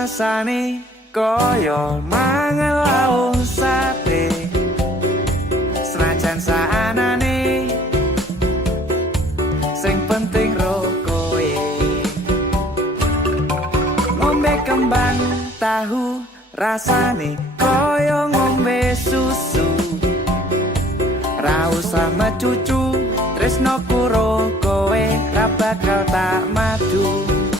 rasane koyo mangan lauk sate. Senajan saanane sing penting ro kowe. Ngombe kembang tahu rasane koyo ngombe susu. Ra usah mecucu tresno kuro kowe ra bakal tak madu.